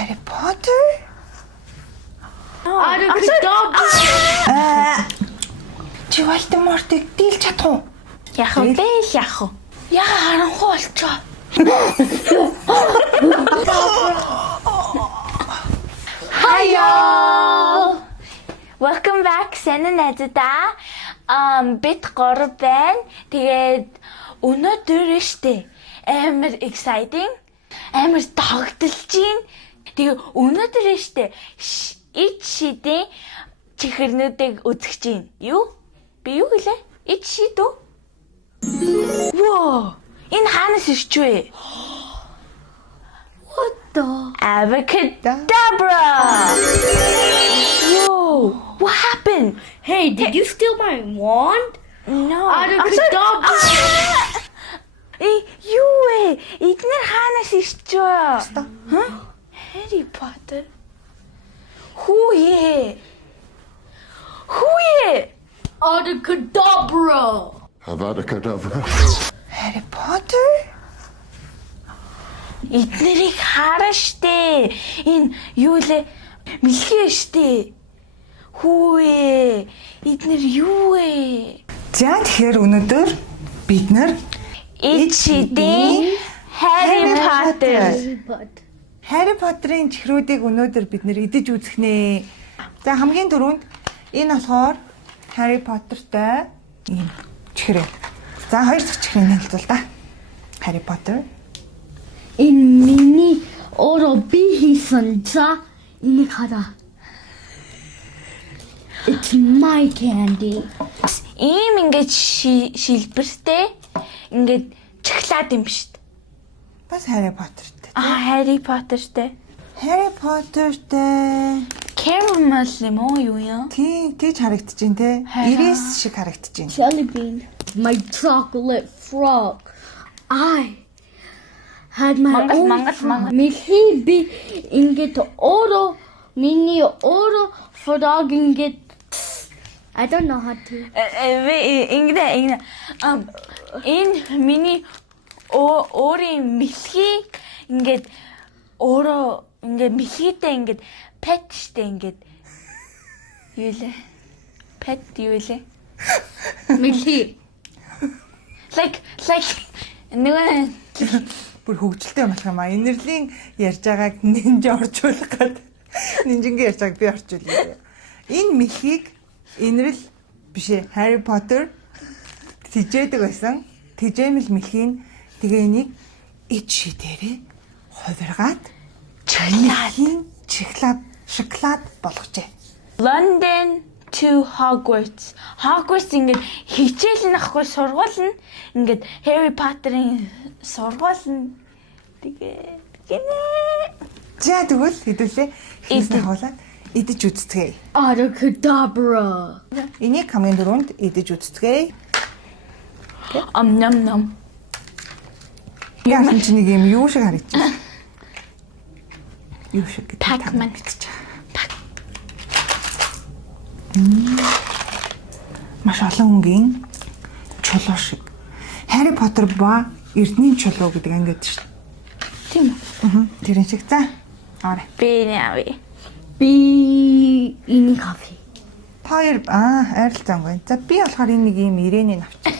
Harry Potter? Чи Voldemort-ыг дийлж чадах уу? Яг уу дээл яг уу. Яга харанхуй болчоо. Хайо. Welcome back Сэнэн найзуудаа. Бид 3 байна. Тэгээд өнөөдөр штэ амар exciting, амар тогтолж гин. Тэгээ өнөөдөр штэ ич шидийн чихэрнүүдийг үзэж гин. Юу? Би юу гэлээ? Ич шид үү? Wow! Энэ хаанаас ирч вэ? What the? Abracadabra! Whoa! What happened? Hey, did you steal my wand? No. Abracadabra! Юу вэ? Эдгээр хаанаас ирч вэ? Harry Potter. Хүү ээ? Abracadabra! Avada Kedavra. Harry Potter? Эднэрийг хараа штэ. Энэ юу лээ? Мэлхий штэ. Хүү ээ? Эднэр юу вэ? За тэгэхээр өнөөдөр бид нар Ич шидийн Harry Potter. Harry Potter-ын чихрүүдийг өнөөдөр бид нэр идэж үзэх нэ. За хамгийн түрүүнд энэ болохоор Harry Potter-тай ийм чихрээ. За хоёр дахь чихрийг хэлцүүл та. Harry Potter. In mini oro bihisan sa inikara. It's my candy. Ийм ингэж шилбэртэй ингэж чихлаад юм шүү дээ. Бас Harry Potter-тай. Harry Potter-тэй. Harry Potter-тай. Caramel юм уу юу юм? Тийж харагдаж байна те. Ирээс шиг харагдаж байна. Jelly bean. My chocolate frog. I had my own frog. Maybe inget oro mini oro frog inget. I don't know how to. Энэ миний өөрийн мэлхий ингээд өөрөө ингээд мэлхийтэй ингээд pet штэ ингээд юу лээ? Pet юу лээ? Мэлхий. Like нөгөө Бүр хөвгөлтэй юм болох юм аа. Инэрлийн ярьж байгааг нинж орчуулах гээд нинжингийн ярьж байгааг би орчуулъя. Энэ мэлхийг инэрл биш ээ. Harry Potter тижээдэг байсан. Тижээмэл мэлхийн тэгээ энийг ич шидээрээ хувиргаад чихлаад шоколад болгожээ. London to Hogwarts. Hogwarts ингээд хичээл нахгүй сургууль нь ингээд Harry Potter-ын сургууль нь тэгээд гинэ. За тэгвэл хэдүүлээ хийсэн хавуулаад идэж үзцгээе. Abracadabra. Энийг хамгийн дөрөнд идэж үзцгээе. Нам. Яа чи нэг юм юу шиг харагдчих. Юу шиг гэдэг Pac-Man. Маш олон өнгийн чулуу шиг. Harry Potter ба Эрдэнийн чулуу гэдэг ангид шүү дээ. Тийм үү? Тэрэн шиг за. Аваа. B ini coffee. Хоёр айралцаангүй. За би болохоор энэ нэг юм ирээнийг авчих.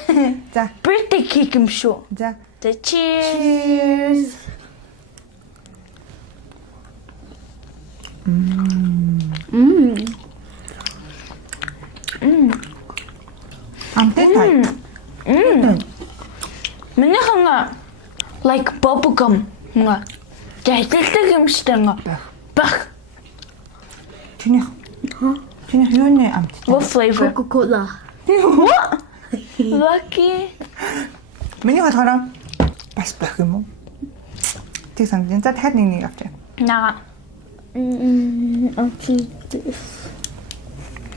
За. Birthday cake юм шүү. За. За cheers. Амтай тай. Минийхэн like bubblegum nga. Жажилдаг юм штэ nga. Бах. Чиний юуны амт? What flavor? Coca-Cola. Lucky. Миний болохоор бас бах юм уу? Тэг санагдсан. За дахиад нэг авчих. Наа. Okay.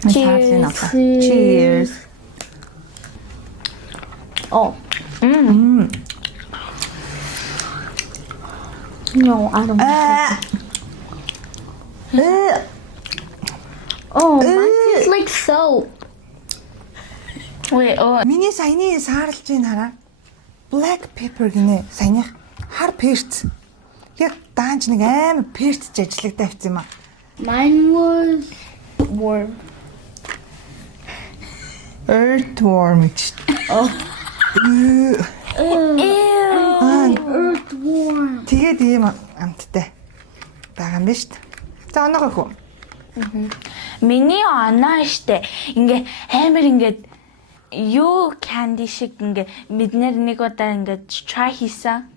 Cheers. Oh. No, I don't. Oh, mine tastes like soap. Wait, Миний саяны саарлж ийн хараа. Black pepper гинэ. Саяных хар перц. Яг даанч нэг амар перчж ажиллагтай авсан юм аа. Mine was worm. Earthworm гэж. Oh. Ew. Earthworm. Тэгээд ийм амттай байгаа юм биш үү? За оноогоо хөө. Миний оноо штэ. Ингээ амар ингээд юу candy шиг ингээ биднэр нэг удаа ингээ try хийсэн.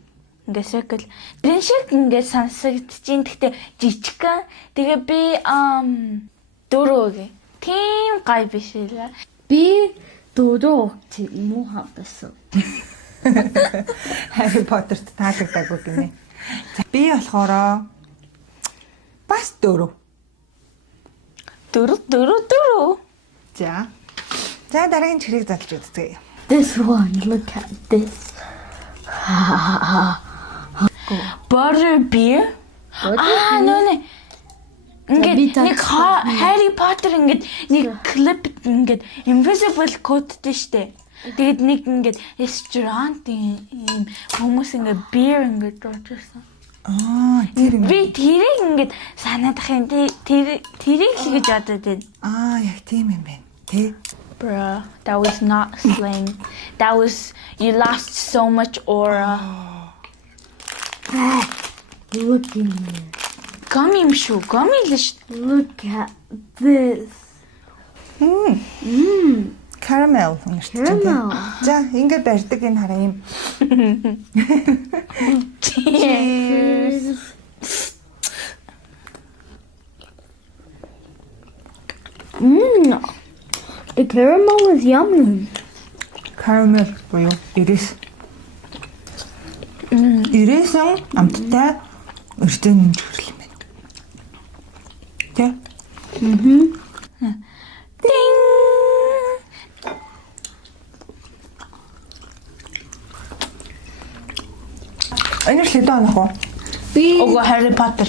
Ингээ circle. Тэрэн шиг ингээ сонсогдчихин. Гэхдээ жижигхан. Тэгээ би дөрөв. Тийм гай биш ээ. Би дөрөв муу хавдасан. Harry Potter-т таалагдаагүй гинэ. За би болохоор бас 4. Дөрөв. За. За дараагийн чирийг залж үзье. This one, look at this. Butter beer. Нөө. Ингээд нэг Harry Potter ингээд нэг clip ингээд invisible coat дэжтэй. Тэгээд нэг ингээд restaurant юм хүмүүс ингээд beer ингээд орчихсон. Тэр юм. Би тэрийг ингээд санаадах юм. Тэрийг л гэж бодод байна. Яг тийм юм байна. Тэ. Bruh, that was not slang. That was you lost so much aura. Look in here. Gummy юм шүү. Gummy л шүү. Look at this. Caramel. Caramel. За ингээд барьдаг энэ хараа юм. Cheers. The caramel was yummy. Caramel буюу ирээс. Ирээсэн амттай өртөний төрөл юм байна. Тэ? Ding. Энэ л хэдэн онох вэ? Би Ого Harry Potter.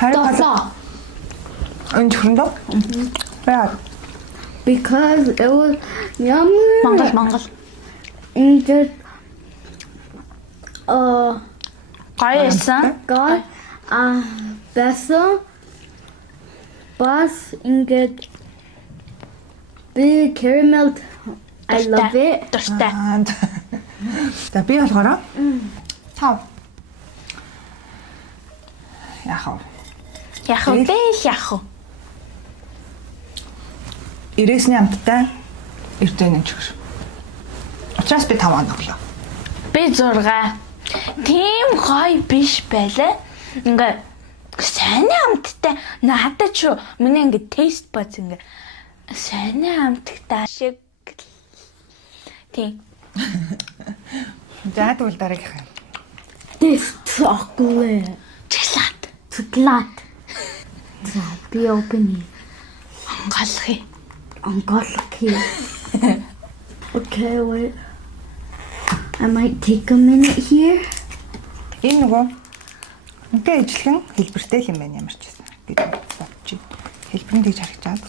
Harry Potter. досоо. Энэ төрөндөө? Яа. Because it was yummy. Монгол. And just Гайсан. got besser. Бас ингээд би caramel I love it. Дуртай. За би болохоор 5. Яхав. Яах вэ? Ирээсний амттай эрдэнэ чигш. Учраас би 5 оноглоо. Би 6. Тийм гоё биш байлаа. Ингээ сайн амттай надад ч миний ингээ taste buds ингээ сайн амттай шиг. Тийм. За тэгвэл дараагийнх юм. This chocolate. Chocolate. За би open Галхи. Ungodly. Okay, wait. I might take a minute here. Энэ нөгөө үнтэй ижилхэн хэлбэртэй юм байна ямар ч гэсэн. Би бодчих. Хэлбэрэн тэгж харагдаад.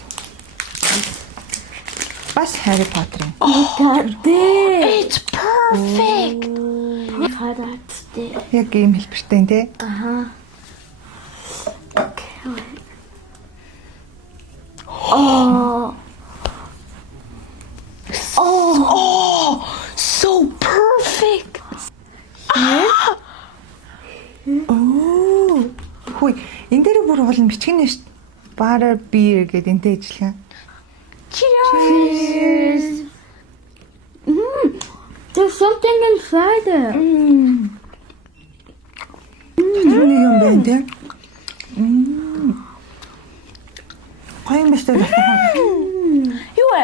Бас Harry Potter-ын. Look at this. It's perfect. How that's it. Яг ийм хэлбэртэй тий. Okay, wait. Oh. So perfect. Хүй, энэ дээр бүр бол бичгэн нэш Butter beer гэдэг энтэй ижилхэн. Cheers. There's something inside it. Тэр нэг юм байна тий. Гоё юм биш үү? Юу вэ?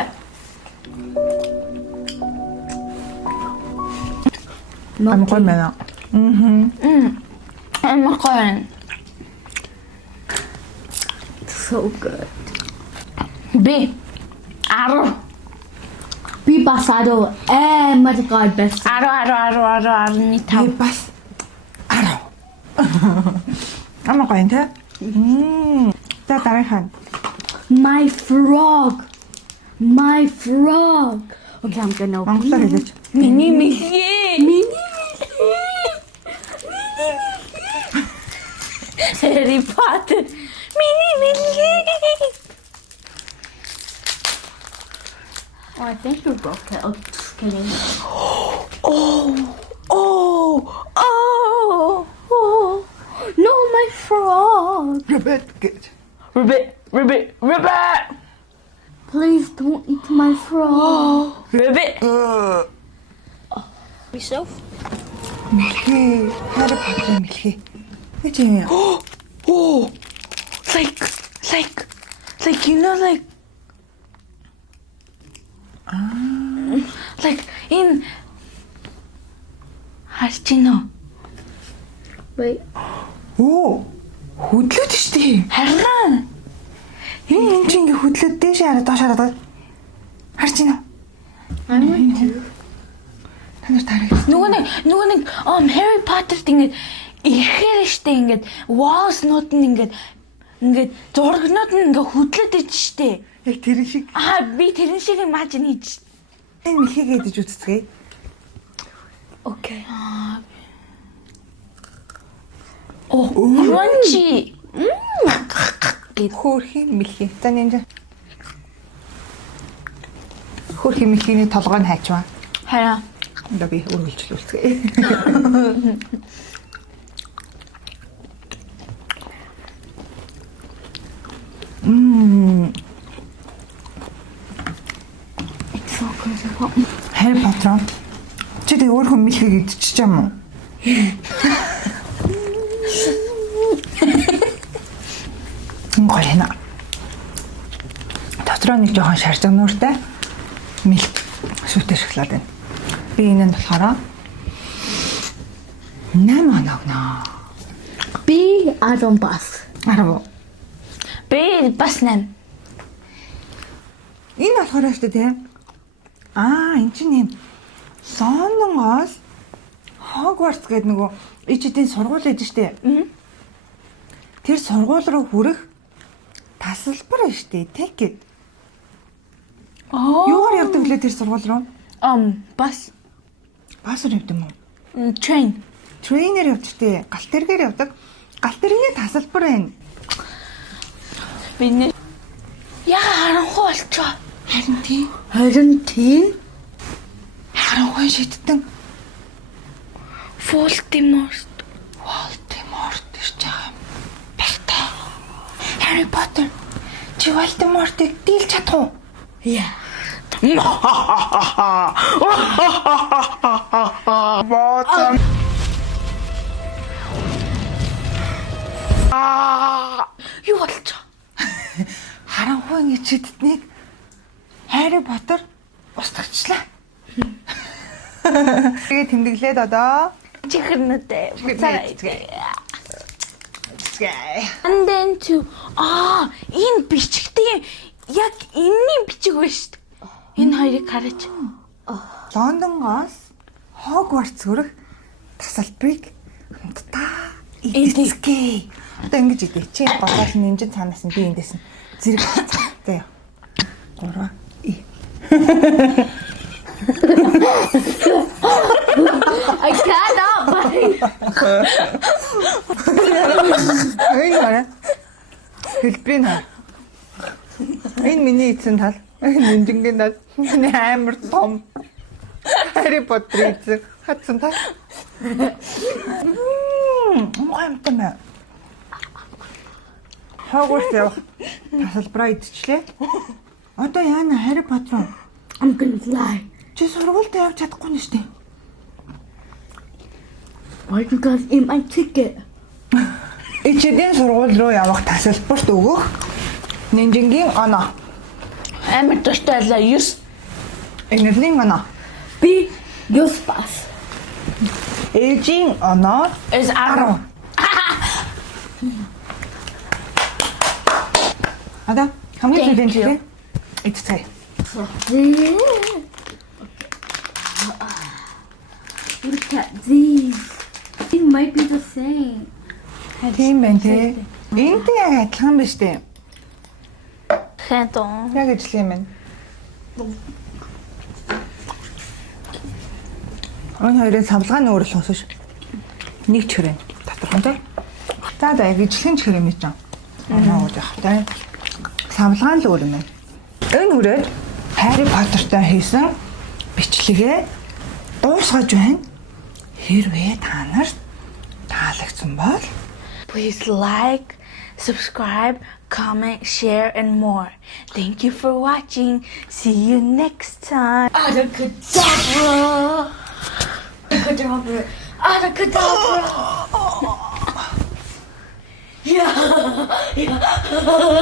Амгүй байна. Амар гоё. So good. Би 10. Би басадо мадгай бес. 10. Та бас 10. Амгүй байна тий. За дараахан. My frog. Okay, I'm gonna open Монголоор it. хэлээч. Миний михээ. Harry Potter. Миний мэлхий. Oh, I think you're both okay. Oh, just kidding. Oh. No, my frog. Ribbit, good. Ribbit. Please don't eat my frog. Ribbit. Yourself. Мэлхий. Harry Potter мэлхий. Гэж юм яа. Oh, like, you know, like in Harchino. Wait. Оо. Хөдлөд штий. Харин Энэ чинь ингээ хөдлөд дээш хараад доош хараад. Харж байна. I want to. Та нар тарах. нөгөө нэг Harry Potter ингээд ирэхээр штэ ингээд walls-нууд нь ингээд зурагнууд нь ингээд хөдлөд иж штэ. Яг тэр шиг. Би тэрэн шиг imagine хийж. Энэ мэлхийг идэж үзцгээе. Okay. Oh, crunchy. Хөөрхий мэлхий. За нэнж. Хөөрхий мэлхийний толгойг нь хайчваа. Хараа. Одоо би үргэлжлүүлцгээе. It's so good. Harry Potter. Чи тэг өөр хүн мэлхийг идчихэж юм уу? Гойна. Дотроо нэг жоохон шаржиг нууртай мэлк шүтээ шоколад байна. Би энэ нь болохоор 8 оногноо. B, I don't bus. 10. Би бас нэм. Энэ болохоор шүү дээ. Энэ чинь юм Сонгоос Хогвартс гэдэг нөгөө ичдийн сургууль байдаг шүү дээ. Тэр сургууль руу хүрэх тасалбар шүү дээ. Ticket. Юугаар явдаг лээ тэр сургууль руу? Бас Басаар явдаг юм уу? train. Трейнер явдагтэй. Галт тэргээр явдаг. Галт тэргийн тасалбар байна. Би нэ яа харанхуй болчоо. Харин тий. Харанхуй шидтэн. Voldemort. Voldemort гэж байгаа юм. Бахтай. Harry Potter. Чи Voldemort-ыг дийлж чадах уу? Яа. Ботом. Юу болчоо? Харанхуйн ичидтнийг Harry Potter устгацлаа. Тэгээ тэмдэглээд одоо Чихэрнэтэй. Гээ. And then to энэ бичгтээ яг энэний бичиг байна шүү дээ. Энэ хоёрыг хараач. Лондонгоос Хогвартс хүрэх тасалбарыг хамтдаа эдгэе. Одоо ингэж идэ. Чи голоос нэмжин цаанаас нь би эндээс нь зэрэг хацгатай. 3 I cannot bite. Энэ хараа. Хэлбэрийн хаа. Энэ миний эцэн тал. Энэ нэмжингийн тал. Миний амар том. Harry Potter эцэг хатсан тал. Мамтам. Хогвартс явах тасалбараа идчихлээ. Одоо яана Harry Potter. I'm gonna fly. Чи сургуульд явж чадахгүй нь штэ. Why you guys eat my ticket? Ичидийн сургууль руу явах тасалбарт өгөх нинжингийн оноо. Амар туштай байлаа 9. Энерлийн оноо. B, use bus. Ээжийн оноо Is 10. Ада хамгийн Thank зөв you. юм. Эцтэй. Look at these. It might be the same. Тийм байх тий. Энтэй яг адилхан биш үү? Хэнтон. Яг ижил юм байна. Энэ хоёрын савлгааны өөрөлдөх ус ш. Нэг ч хүрэн. Тодорхой тий. За ижилхэн чихэр юм чинь. Оноо явахтай. Савлгаан л өөр юм. Энэ үрээд Harry Potter-тай хийсэн бичлэгээ дуусгаж байна. Хэрвээ та нарт таалагдсан бол Please like, subscribe, comment, share, and more. Thank you for watching. See you next time. Abracadabra! Abracadabra! Abracadabra! Yeah!